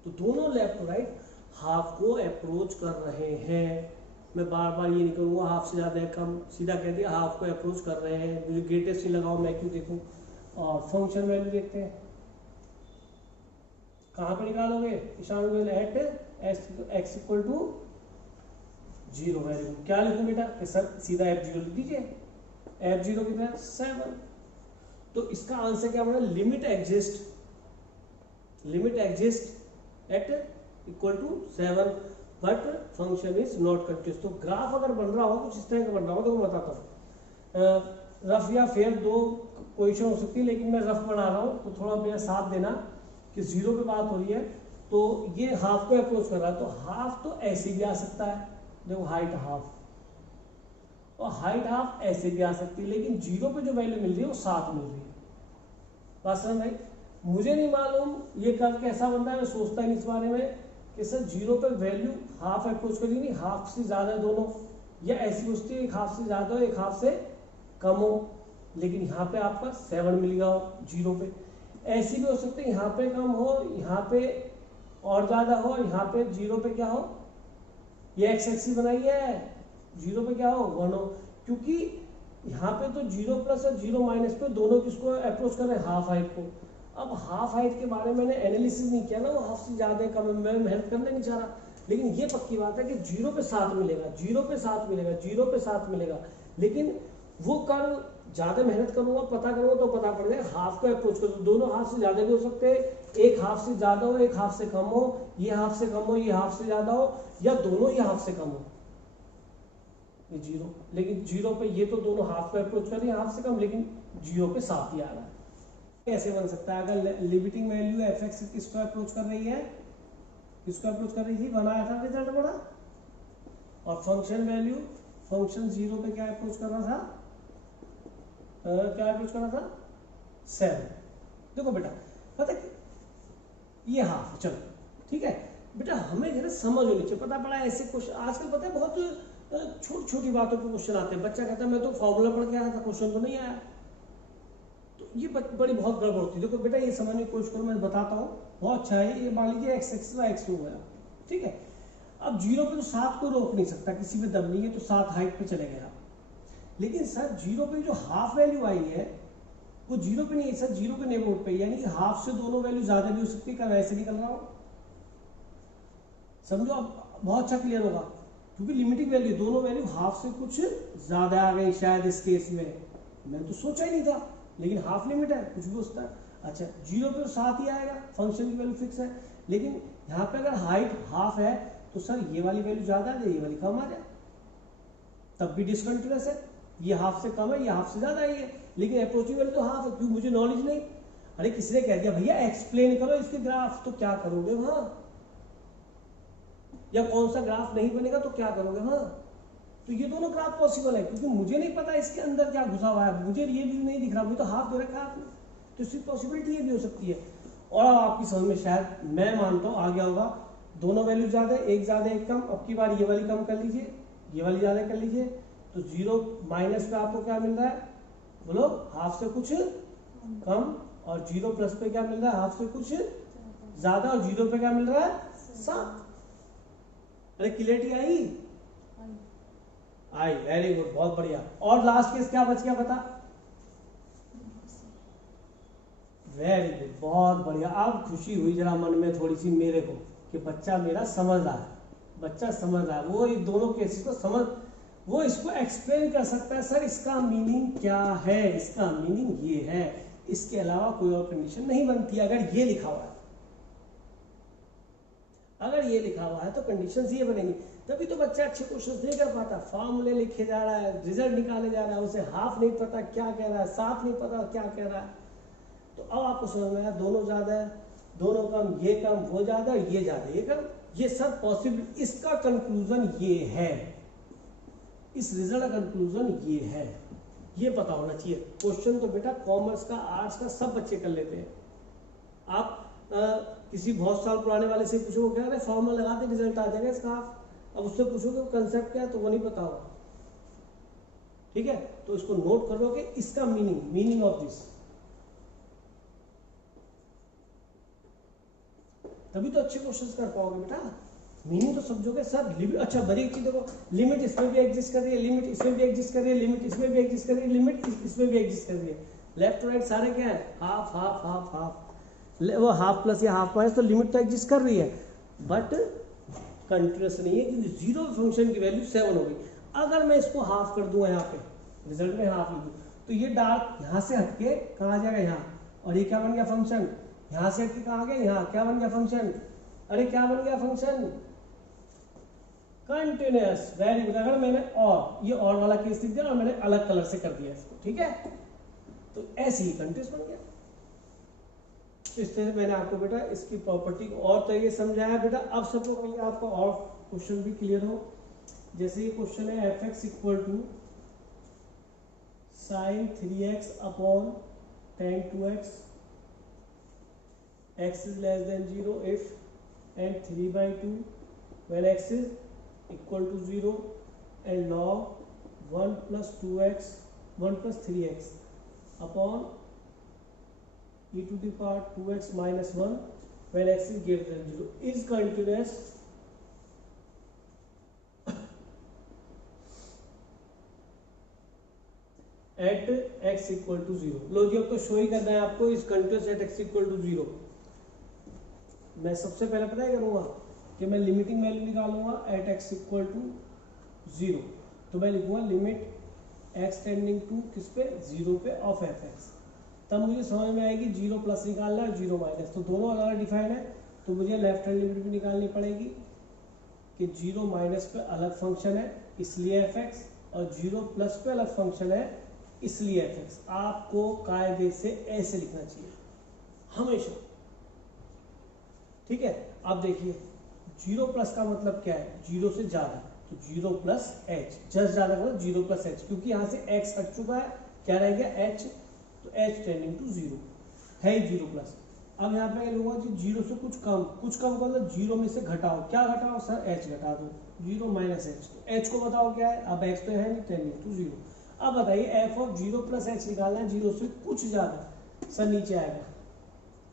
तो दोनों लेफ्ट राइट हाफ को अप्रोच कर रहे हैं। मैं बार बार ये नहीं करूँगा हाफ से ज़्यादा है कम, सीधा कह दिया हाफ को अप्रोच कर रहे हैं, मुझे ग्रेटेस्ट नहीं लगाओ, मैं क्यों देखूँ। और फंक्शन वैल्यू देखते हैं, कहाँ पे निकालोगे ईशान वेल, at x equal to 0 value क्या लिखूँ बेटा कि सर सीधा f0 लिख दीजिए, f0 कितना है 7, तो इसका आंसर क्या बना, limit exist at equal to 7 but function is not continuous. तो ग्राफ अगर बन रहा हो कुछ इस तरह का बन रहा हो तो मैं बताता हूँ, रफ या फेयर दो पोजीशन हो सकती है, लेकिन मैं रफ बना रहा हूँ तो थोड़ा मेरा साथ देना कि 0 पे बात हो रही है, तो ये हाफ को अप्रोच कर रहा है, तो हाफ तो ऐसे भी आ सकता है, देखो हाइट हाफ, और हाइट हाफ ऐसे भी आ सकती है, लेकिन 0 पे जो वैल्यू मिल रही है वो 7 मिल रही है। बात समझ भाई, मुझे नहीं मालूम ये कब कैसा बनता है, मैं सोचता नहीं इस बारे में कि सर 0 पे वैल्यू हाफ अप्रोच करी नहीं, हाफ से ज्यादा दोनों, या ऐसी होती है एक हाफ से ज्यादा हो एक हाफ से कम हो, लेकिन यहाँ पे आपका 7 मिल गया हो 0 पे, ऐसी भी हो सकती है यहाँ पे कम हो, यहाँ पे और ज्यादा हो, यहाँ पे 0 पे क्या हो, ये एक्स एक्सिस बनाई है, 0 पे क्या हो 1 हो, क्योंकि यहाँ पे तो 0 प्लस और 0 माइनस पे दोनों किसको अप्रोच कर रहे हैं, हाफ हाइट को। अब हाफ हाइट के बारे में मैंने एनालिसिस नहीं किया ना, वो हाफ से ज्यादा कम, मैं मेहनत करने नहीं चाह रहा, लेकिन ये पक्की बात है कि 0 पे 7 मिलेगा, 0 पे 7 मिलेगा, 0 पे 7 मिलेगा, लेकिन वो कर्व ज्यादा मेहनत करूंगा पता करूंगा तो पता पड़ जाएगा, हाफ को अप्रोच करो, दोनों हाफ से ज्यादा भी हो सकते हैं, एक हाफ से ज्यादा हो एक हाफ से कम हो, ये हाफ से कम हो ये हाफ से ज्यादा हो, या दोनों ही हाफ से कम हो, ये 0, लेकिन 0 पे ये तो दोनों हाफ को अप्रोच कर रही है हाफ से कम, लेकिन 0 पे 7 ही आ रहा है। कैसे बन सकता है, अगर लिमिटिंग वैल्यू एफ एक्स किसको अप्रोच कर रही है, किसको अप्रोच कर रही थी, बनाया था रिजल्ट बड़ा, और फंक्शन वैल्यू फंक्शन 0 पे क्या अप्रोच कर रहा था, क्या अप्रोच कर रहा था 7। देखो बेटा पता ये हाफ, चलो ठीक है बेटा, हमें जो है समझ होनी चाहिए, पता पड़ा ऐसे क्वेश्चन आजकल पता है बहुत छोटी छोटी बातों पे क्वेश्चन आते हैं, बच्चा कहता है मैं तो फॉर्मूला पढ़ के आया था क्वेश्चन तो नहीं आया, तो ये बड़ी बहुत गड़बड़ होती है। देखो बेटा ये समझने की कोशिश करो, मैं बताता हूँ, बहुत अच्छा है, ये मान लीजिए एक्स एक्स का एक्स हो गया, ठीक है, अब 0 पे तो 7 को रोक नहीं सकता, किसी पे दम नहीं है, तो 7 हाइट पे चले गया, लेकिन सर 0 पे जो हाफ वैल्यू आई है वो 0 पे नहीं है सर, 0 के नेबरहुड पे, यानी कि हाफ से दोनों वैल्यू ज्यादा भी हो सकती है, क्या वैसे निकल रहा हो, समझो अब बहुत अच्छा क्लियर होगा, क्योंकि लिमिटिंग वैल्यू दोनों वैल्यू हाफ से कुछ ज्यादा आ गई शायद इस केस में, मैंने तो सोचा ही नहीं था, लेकिन हाफ लिमिट है कुछ भी होता है। अच्छा 0 पे 7 ही आएगा, फंक्शन की वैल्यू फिक्स है, लेकिन यहाँ पे अगर हाइट हाफ है तो सर ये वाली वैल्यू ज्यादा आ जाए ये वाली कम आ जाए, तब भी डिसकंटिन्यूअस है, ये हाफ से कम है ये हाफ से ज्यादा है, लेकिन अप्रोचिंग वैल्यू तो हाफ है, क्यों मुझे नॉलेज नहीं, अरे किसी ने कह दिया भैया एक्सप्लेन करो इसके ग्राफ, तो क्या करोगे वहां, या कौन सा ग्राफ नहीं बनेगा तो क्या करोगे वहां, तो ये दोनों ग्राफ पॉसिबल है, क्योंकि मुझे नहीं पता इसके अंदर क्या घुसा हुआ है, मुझे ये भी नहीं दिख रहा, मुझे तो हाफ दे रखा है आपने, तो इसकी पॉसिबिलिटी ये भी हो सकती है। और अब आपकी समझ में शायद मैं मानता हूँ आ गया होगा, दोनों वैल्यू ज्यादा एक ज्यादा एक कम, अब की बार ये वाली कम कर लीजिए ये वाली ज्यादा कर लीजिए, तो 0 माइनस पे आपको क्या मिल रहा है, बोलो हाफ से कुछ कम, और 0 प्लस पे क्या मिल रहा है, हाफ से कुछ ज्यादा, और 0 पे क्या मिल रहा है 7। अरे क्लियरिटी आई, वेरी गुड, बहुत बढ़िया। और लास्ट केस क्या बच गया बता, वेरी गुड, बहुत बढ़िया। अब खुशी हुई जरा मन में थोड़ी सी मेरे को कि बच्चा मेरा समझ रहा है, बच्चा समझ रहा है, वो इन दोनों केसेस को समझ, वो इसको एक्सप्लेन कर सकता है, सर इसका मीनिंग क्या है, इसका मीनिंग ये है, इसके अलावा कोई और कंडीशन नहीं बनती। अगर ये लिखा हुआ है, अगर ये लिखा हुआ है तो कंडीशंस ये बनेंगी, तभी तो बच्चा अच्छे क्वेश्चंस नहीं कर पाता, फॉर्मूले लिखे जा रहा है, रिजल्ट निकाले जा रहा है, उसे हाफ नहीं पता क्या कह रहा है, 7 नहीं पता क्या कह रहा है। तो अब आपको समझ में आया दोनों ज्यादा है, दोनों कम, ये कम वो ज्यादा, ये ज्यादा ये कम, ये सब पॉसिबल, इसका कंक्लूजन ये है, इस रिजल्ट का कंक्लूजन ये है, ये पता होना चाहिए। क्वेश्चन तो बेटा कॉमर्स का, आर्ट्स का सब बच्चे कर लेते हैं। आप किसी बहुत साल पुराने वाले से पूछोगे क्या, अरे फॉर्मूला लगाते रिजल्ट आ जाएगा इसका, अब उससे पूछोगे कंसेप्ट क्या है तो वो नहीं पता होगा। ठीक है, तो इसको नोट कर लो कि इसका मीनिंग ऑफ दिस, तभी तो अच्छे क्वेश्चंस कर पाओगे बेटा। मीनिंग तो समझोगे सर। लिमिट, अच्छा बड़ी एक चीज देखो, लिमिट इसमें भी एग्जिस्ट कर रही है, लिमिट इसमें भी एग्जिस्ट कर रही है, लिमिट इसमें भी एग्जिस्ट कर रही है, लिमिट इसमें भी एग्जिस्ट कर रही है। लेफ्ट राइट सारे क्या है, हाफ हाफ हाफ हाफ, वो हाफ प्लस या हाफ माइनस, तो लिमिट तो एग्जिस्ट कर रही है बट कंटिन्यूस नहीं है, क्योंकि जीरो फंक्शन की वैल्यू 7 हो गई। अगर मैं इसको हाफ कर दूंगा यहाँ पे, रिजल्ट में हाफ लिख दूं, तो ये डार्क यहाँ से हटके कहाँ आ जाएगा, यहाँ, और ये क्या बन गया फंक्शन, यहाँ से हटके कहाँ आ गया, यहाँ, क्या बन गया फंक्शन, अरे क्या बन गया फंक्शन, कंटिन्यूअस। Very good. अगर मैंने और ये और वाला केस लिख दिया और मैंने अलग कलर से कर दिया इसको, ठीक है, तो ऐसे ही कंटिन्यूअस बन गया। इस तरह से मैंने आपको बेटा इसकी प्रॉपर्टी को और तरीके समझाया बेटा। अब सबको कहिए आपको और क्वेश्चन भी क्लियर हो। जैसे ये क्वेश्चन है f(x) equal to sin 3x upon tan 2x, x is less than 0 if and 3/2 when x is equal to 0 and log 1 plus 2x 1 plus 3x upon e to the power 2x minus 1 when x is greater than 0 is continuous at x equal to 0। लो जी, अब तो show ही करना है आपको, इस continuous at x equal to 0। मैं सबसे पहले पता है करूँगा कि मैं लिमिटिंग वैल्यू निकालूंगा एट x equal to 0। तो मैं लिखूंगा लिमिट x टेंडिंग टू किस पे, 0 पे ऑफ f(x)। तब मुझे समझ में आएगी 0 प्लस निकालना है और 0 माइनस, तो दोनों अलग अलग डिफाइन है, तो मुझे लेफ्ट हैंड लिमिट भी निकालनी पड़ेगी कि 0 माइनस पे अलग फंक्शन है इसलिए f(x) और 0 प्लस पे अलग फंक्शन है इसलिए f(x)। आपको कायदे से ऐसे लिखना चाहिए हमेशा, ठीक है। अब देखिए 0 प्लस का मतलब क्या है, 0 से ज्यादा, तो 0 प्लस h, जस्ट ज्यादा मतलब 0 प्लस h, क्योंकि यहाँ से x हट चुका है, क्या रह गया h, तो h टेंडिंग टू 0 है 0 प्लस। अब यहाँ पे लूंगा जी 0 से कुछ कम का मतलब 0 में से घटाओ, क्या घटाओ सर, h घटा दो, 0 माइनस h, तो h को बताओ क्या है, अब x तो है नहीं, टेंडिंग टू 0। अब बताइए f ऑफ 0 प्लस h निकालना है 0 से कुछ ज्यादा, सर नीचे आएगा,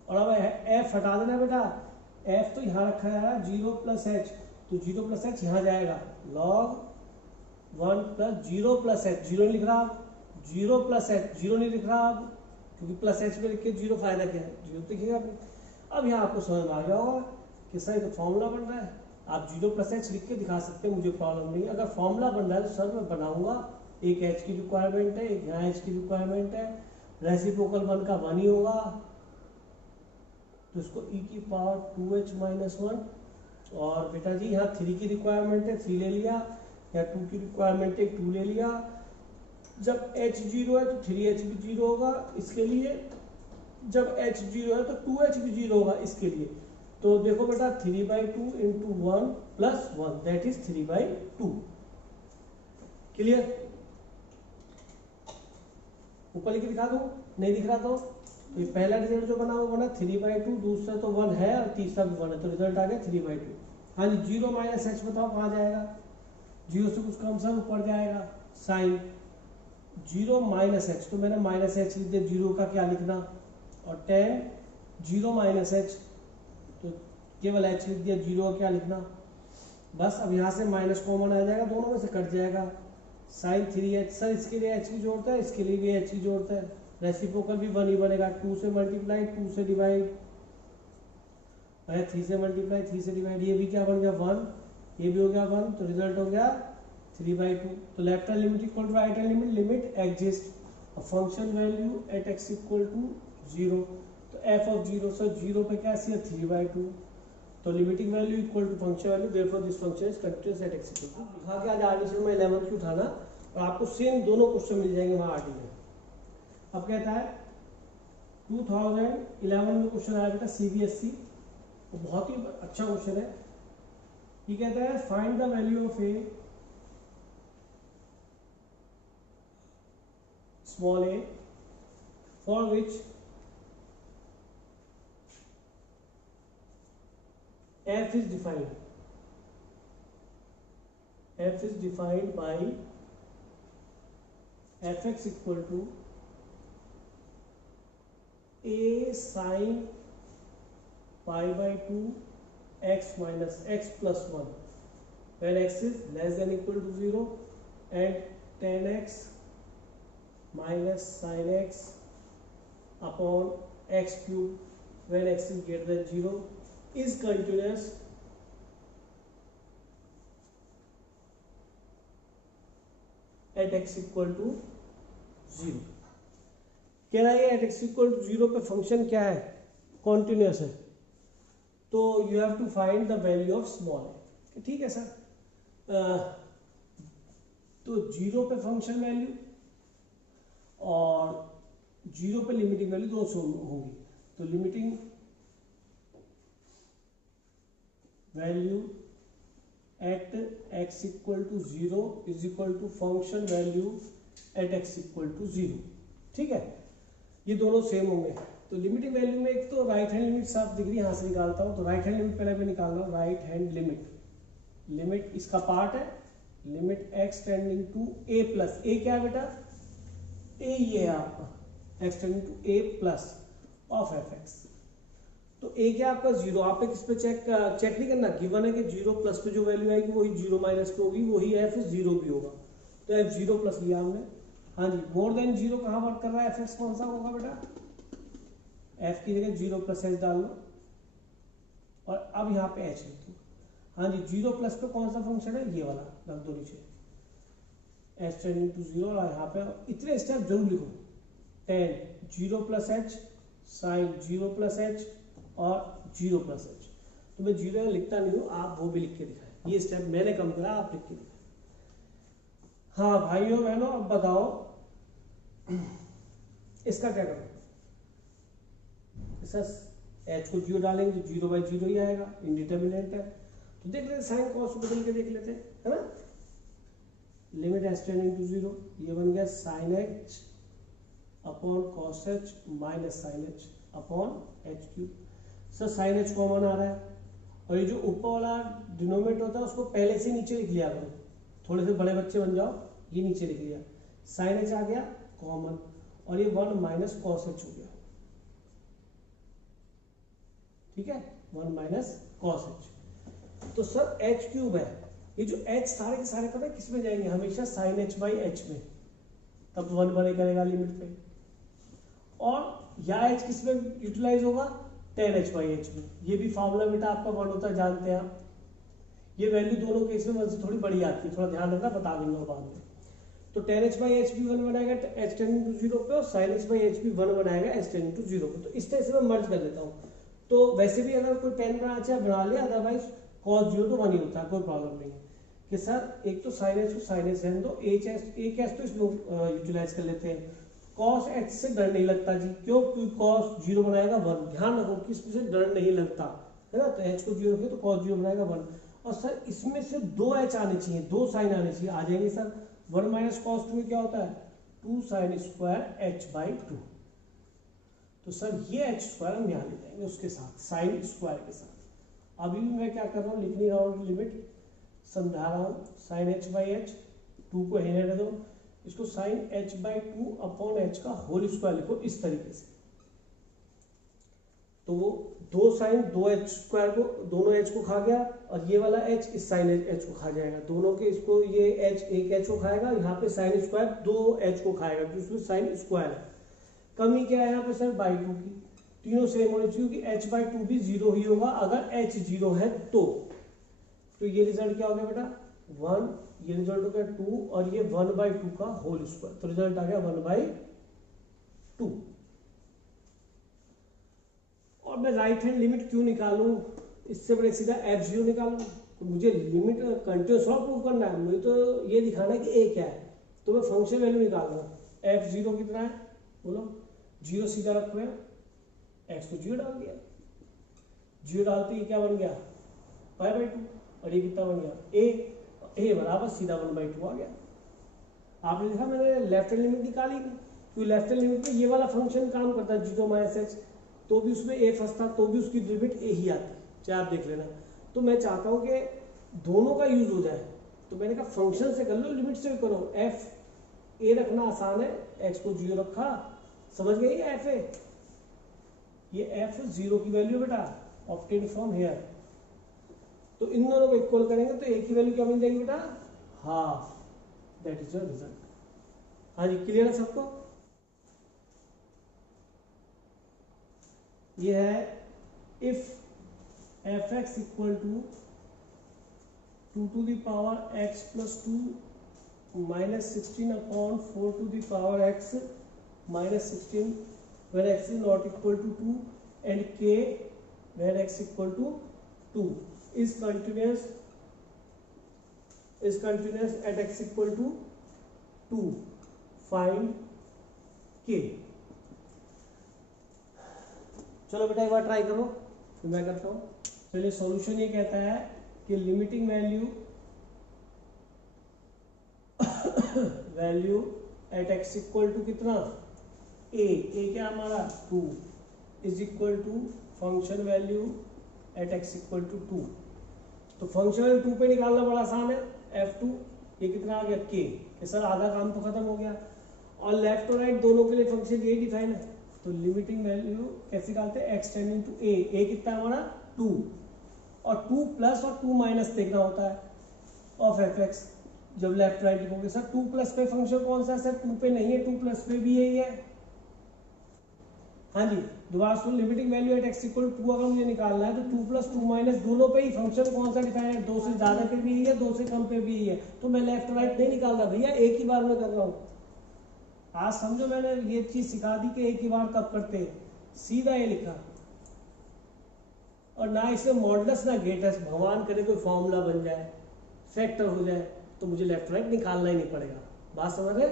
और अब f हटा देना बेटा, f तो यहाँ रखा जा रहा है 0 प्लस h, तो 0 प्लस h यहाँ जाएगा, log 1 प्लस 0 प्लस h, 0 नहीं लिख रहा, 0 प्लस h 0 नहीं लिख रहा अब, क्योंकि प्लस h पे लिख के 0 फायदा क्या है, 0 दिखेगा आपने। अब यहाँ आपको समझ में आ गया होगा कि सर ये तो फॉर्मूला बन रहा है, आप 0 प्लस h लिख के दिखा सकते हैं, मुझे प्रॉब्लम नहीं है। अगर फॉर्मूला बन रहा है तो सर मैं बनाऊंगा, एक h की रिक्वायरमेंट है, एक यहाँ h की रिक्वायरमेंट है, रेसिप्रोकल 1 का 1 ही होगा, तो इसको e की पावर 2h माइनस 1, और बेटा जी यहाँ 3 की रिक्वायरमेंट है 3 ले लिया, या 2 की रिक्वायरमेंट है 2 ले लिया। जब h 0 है तो 3h भी 0 होगा इसके लिए, जब h 0 है तो 2h भी 0 होगा इसके लिए। तो देखो बेटा 3/2 into 1 plus 1 that is 3/2। Clear? ऊपर लिख के दिखा दूं, नहीं दिख रहा तो ये पहला रिजल्ट जो बना वो बना 3/2, दूसरा तो 1 है और तीसरा भी 1 है, तो रिजल्ट आ गया 3/2। हाँ जी, 0 माइनस h बताओ कहाँ जाएगा, 0 से कुछ कम सब ऊपर जाएगा, साइन 0 माइनस h, तो मैंने माइनस h लिख दिया, 0 का क्या लिखना, और tan 0 माइनस h, तो केवल h लिख दिया, 0 का क्या लिखना, बस। अब यहाँ से माइनस कॉमन आ जाएगा, दोनों में से कट जाएगा, साइन 3h, सर इसके लिए h की जरूरत है, इसके लिए भी h की जरूरत है, रेसिप्रोकल भी 1 ही बनेगा, 2 से मल्टीप्लाई 2 से डिवाइड, 3 से मल्टीप्लाई 3 से डिवाइड, ये भी क्या बन गया 1, ये भी हो गया 1, तो रिजल्ट हो गया 3/2। तो left hand limit equal to right hand limit, limit exist a function value at x equal to 0, तो f ऑफ 0, सर 0 पे क्या सी है 3/2, तो limiting value equal to function value, therefore this function is continuous at x equal to. दिखा के आज article में 11th की उठाना, और आपको सेम दोनों क्वेश्चन मिल जाएंगे वहाँ आर्टिकल। अब कहता है 2011 में क्वेश्चन आया बेटा CBSE, वो बहुत ही अच्छा क्वेश्चन है, ये कहता है find the value of A small A for which f is defined by fx equal to a sin pi by 2 x minus x plus 1 when x is less than equal to 0 and tan x minus sin x upon x cube when x is greater than 0 is continuous at x equal to 0। कह रहा है eight x equal to 0 पे function क्या है, continuous है, तो you have to find the value of small A. ठीक है सर, तो 0 पे फंक्शन वैल्यू और 0 पे लिमिटिंग वैल्यू दोनों होंगी, तो limiting value at x equal to 0 is equal to function value at x equal to 0। ठीक है, ये दोनों सेम होंगे। तो लिमिटिंग वैल्यू में एक तो राइट हैंड लिमिट साफ दिख रही है, यहाँ से निकालता हूँ, तो राइट हैंड लिमिट पहले मैं निकाल रहा हूँ। राइट हैंड लिमिट इसका पार्ट है, limit x tending to a plus A, क्या है बेटा, a ये है आपका x tending to a plus of fx। तो a क्या आपका 0, आपने किस पे चेक नहीं करना, गिवन है कि 0 प्लस पे जो वैल्यू आएगी वही 0 माइनस पे होगी, वही f 0 भी होगा, तो f 0 प्लस लिया हमने। हाँ जी, मोर देन 0 कहाँ वर्क कर रहा है, fx कौन सा होगा बेटा, f की जगह 0 प्लस h डाल लो और अब यहाँ पे h लिख दो। हाँ जी, 0 प्लस पे कौन सा फंक्शन है, ये वाला रख दो नीचे, h टेंडिंग टू 0, और यहाँ पे इतने स्टेप जरूर लिखो, tan 0 plus h, sin 0 plus h और 0 प्लस h। तो मैं 0 लिखता नहीं हूँ, आप वो भी लिख के दिखाएं, ये स्टेप मैंने कम करा, आप लिख के दिखाएं। हाँ भाइयों बहनों, अब बताओ इसका क्या करो, सर h को 0 डालेंगे तो 0 बाई 0 ही आएगा, इनडिटर्मिनेंट है, तो देख लेते साइन कॉस बदल के देख लेते हैं, है ना। लिमिट h टेंडिंग टू 0, ये बन गया sine h upon cos h minus sine h upon h cube. Sir sine h common आ रहा है, और ये जो ऊपर वाला डिनोमिनेटर होता है उसको पहले से नीचे लिख लिया करो, थोड़े से बड़े बच्चे बन जाओ, ये नीचे लिख लिया, साइन h आ गया कॉमन, और ये 1 माइनस कॉस h हो गया। ठीक है, 1 माइनस कॉस h। तो सर h क्यूब है, ये जो h सारे के सारे पता है किस में जाएंगे, हमेशा साइन h बाई h में, तब 1 बने करेगा लिमिट पे, और या h किस में यूटिलाइज होगा, tan h बाई h में। ये भी फॉर्मूला बेटा आपका 1 होता है, जानते हैं आप, ये वैल्यू दोनों केस में 1 से थोड़ी बड़ी आती है, थोड़ा ध्यान रखना, बता दूंगा बाद में। तो tan h बाई h भी 1 बनाएगा h टेंडिंग टू 0 पे, और sin h बाई h भी 1 बनाएगा h टेंडिंग टू 0 पे। तो इस तरह से मैं मर्ज कर लेता हूँ। तो वैसे भी अगर कोई tan बनाना चाहे बना ले, अदरवाइज cos 0 तो 1 ही होता है, कोई प्रॉब्लम नहीं है। कि सर एक तो sin h को sin h रहने दो, एक h तो इसमें यूटिलाइज कर लेते हैं। cos h से डर नहीं लगता जी, क्यों, क्योंकि cos 0 बनाएगा 1, ध्यान रखो कि इसमें से डर नहीं लगता है ना, तो h को 0 रखिए तो cos 0 बनाएगा 1, और सर इसमें से 2 h आने चाहिए, 2 साइन आने चाहिए, आ जाएंगे सर। 1 माइनस कॉस 2 में क्या होता है, 2 साइन स्क्वायर h बाई 2, तो सर ये h स्क्वायर हम यहाँ ले जाएंगे उसके साथ, साइन स्क्वायर के साथ। अभी भी मैं क्या कर रहा हूँ, लिख नहीं रहा हूँ, लिमिट समझा रहा हूँ, साइन h बाई h, 2 को ही रहने दो, इसको sine h by 2 upon h का होल स्क्वायर लिखो इस तरीके से। तो वो 2 साइन 2h स्क्वायर को, दोनों h को खा गया, और ये वाला h इस साइन h को खा जाएगा, दोनों के इसको, ये h एक h को खाएगा, यहाँ पे साइन स्क्वायर 2h को खाएगा, क्योंकि उसमें साइन स्क्वायर है। कमी क्या है यहाँ पे सर, बाई 2 की, तीनों सेम होने चाहिए, क्योंकि h बाई 2 भी 0 ही होगा अगर h 0 है तो ये रिजल्ट क्या हो गया बेटा, 1, ये रिजल्ट हो गया 2, और ये 1 बाई 2 का होल स्क्वायर, तो रिजल्ट आ गया 1 बाई 2। और मैं राइट हैंड लिमिट क्यों निकालूं, इससे बड़े सीधा f0 निकालूं, तो मुझे लिमिट कंटिन्यूअस प्रूव करना है, मुझे तो ये दिखाना है कि a क्या है, तो मैं फंक्शन वैल्यू निकाल रहा हूँ। f0 कितना है बोलो, 0 सीधा रखो है, x को 0 डाल दिया, 0 डालते ही क्या बन गया, पाई बाई 2, और ये कितना बन गया ए बराबर सीधा 1/2 आ गया। आपने देखा मैंने लेफ्ट हैंड लिमिट निकाली थी, क्योंकि लेफ्ट हैंड लिमिट में ये वाला फंक्शन काम करता है जीरो माइनस एच, तो भी उसमें ए फंसता, तो भी उसकी लिमिट ए ही आती, चाहे आप देख लेना। तो मैं चाहता हूँ कि दोनों का यूज हो जाए, तो मैंने कहा फंक्शन से कर लो, लिमिट से करो। एफ ए रखना आसान है, एक्स को 0 रखा, समझ गए एफ ए, ये एफ 0 की वैल्यू बेटा ऑब्टेन फ्रॉम हेयर। तो इन दोनों को इक्वल करेंगे तो ए की वैल्यू क्या मिल जाएगी बेटा, half, that is your result. हाँ जी, क्लियर है सबको? ये है if f x equal to 2 to the power x plus 2 minus 16 upon 4 to the power x minus 16 when x is not equal to 2 and k when x equal to 2 is continuous at x equal to 2. Find k. चलो बेटा एक बार try करो, फिर मैं करता हूँ। चलिए solution ये कहता है कि limiting value at x equal to कितना, ए क्या हमारा 2 is equal to function value at x equal to 2। तो फंक्शन वैल्यू 2 पे निकालना बड़ा आसान है, f2 ये कितना आ गया के सर आधा काम तो खत्म हो गया। और लेफ्ट और राइट दोनों के लिए फंक्शन यही डिफाइन है, तो लिमिटिंग वैल्यू कैसे निकालते हैं, एक्स टेंडिंग टू ए कितना है हमारा 2, और 2 प्लस और 2 माइनस देखना होता है ऑफ एफ एक्स। जब लेफ्ट राइट लिखोगे सर 2 प्लस पे फंक्शन कौन सा है, सर 2 पे नहीं है, 2 प्लस पे भी यही है। हाँ जी, दोबारा सुन, limiting value at x equal to 2 अगर मुझे निकालना है तो 2 प्लस 2 माइनस दोनों पे ही फंक्शन कौन सा डिफाइन है, 2 से ज्यादा पे भी यही है, 2 से कम पे भी यही है। तो मैं लेफ्ट राइट नहीं निकाल रहा भैया, एक ही बार में कर रहा हूँ। आज समझो मैंने ये चीज सिखा दी कि एक ही बार कब करते हैं, सीधा ये लिखा, और ना इसमें मॉडुलस ना ग्रेटस, भगवान करे कोई फॉर्मूला बन जाए, फैक्टर हो जाए, तो मुझे लेफ्ट राइट निकालना ही नहीं पड़ेगा। बात समझ रहे?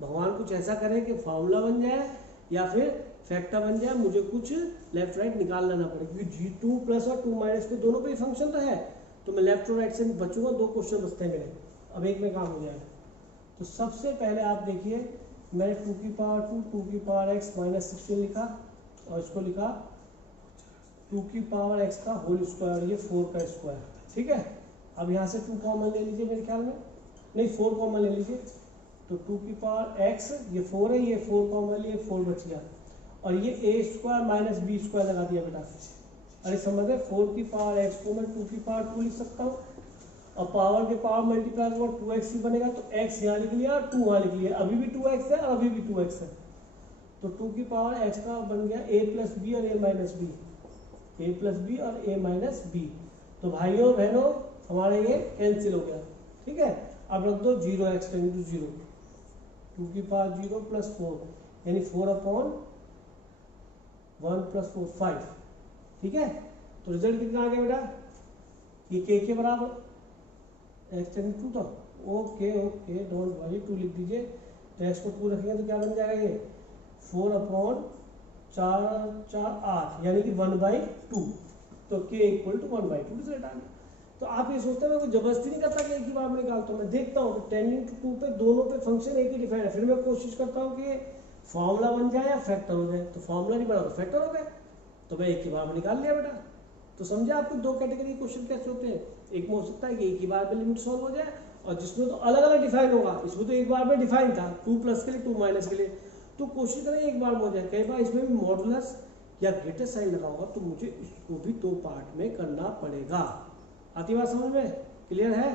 भगवान कुछ ऐसा करे कि फॉर्मूला बन जाए या फिर फैक्टर बन जाए, मुझे कुछ लेफ्ट राइट निकालना ना पड़े, क्योंकि जी 2 प्लस और 2 माइनस के दोनों पे फंक्शन तो है, तो मैं लेफ्ट और राइट से बचूंगा। 2 क्वेश्चन बचते हैं मेरे, अब एक में काम हो जाएगा। तो सबसे पहले आप देखिए, मैंने 2 की पावर 2 की पावर x माइनस 16 लिखा, और इसको लिखा 2 की पावर x का होल स्क्वायर, ये 4 का स्क्वायर, ठीक है। अब यहाँ से 2 कॉमन ले लीजिए, मेरे ख्याल में नहीं 4 कॉमन ले लीजिए, तो 2 की पावर x ये 4 है, ये 4 कॉमन लिए 4 बच गया, और ये a square minus b square लगा दिया बेटा। अरे समझ गए, 4 की पावर x को मैं 2 की पावर 2 लिख सकता हूँ, और पावर के पावर मल्टीप्लाई करो 2x ही बनेगा, तो x यहाँ लिख लिया और 2 वहाँ लिख लिया, अभी भी 2x है और अभी भी 2x है, तो 2 की पावर x का बन गया a प्लस बी और a minus b, a plus b और a माइनस बी। तो भाइयों बहनों हमारा ये कैंसिल हो गया, ठीक है। अब रख दो 0x टेंड टू 0, 2 की पावर 0 प्लस 4 यानी 4 अपॉन 1 प्लस 4 5, ठीक है। तो रिजल्ट कितना आ गया बेटा, ये के बराबर x टेंड टू, तो ओके डोंट वरी 2 लिख दीजिए, तो x को 2 रखेंगे तो क्या बन जाएगा, ये 4 अपॉन 4 4 8 यानी कि 1/2, तो k इक्वल टू 1/2 रिजल्ट आ गया। तो आप ये सोचते हैं मैं कोई जबरदस्ती नहीं करता कि एक ही बार में निकालता हूँ, मैं देखता हूँ टेंडिंग टू 2 पे दोनों पे फंक्शन एक ही डिफाइन है, फिर मैं कोशिश करता हूँ कि फॉर्मूला बन जाए या फैक्टर हो जाए, तो फॉर्मूला नहीं बना तो फैक्टर हो गया, तो मैं एक ही बार में निकाल लिया बेटा। तो समझे आपको 2 कैटेगरी क्वेश्चन कैसे होते हैं, एक में हो सकता है कि एक ही बार में लिमिट सॉल्व हो जाए, और जिसमें तो अलग अलग डिफाइन होगा, इसमें तो एक बार में डिफाइन था 2 प्लस के लिए 2 माइनस के लिए, तो कोशिश करें एक बार में हो जाए। कई बार इसमें भी मॉडुलस या ग्रेटेस्ट साइन लगा होगा, तो मुझे इसको भी 2 पार्ट में करना पड़ेगा। आती बात समझ में? क्लियर है?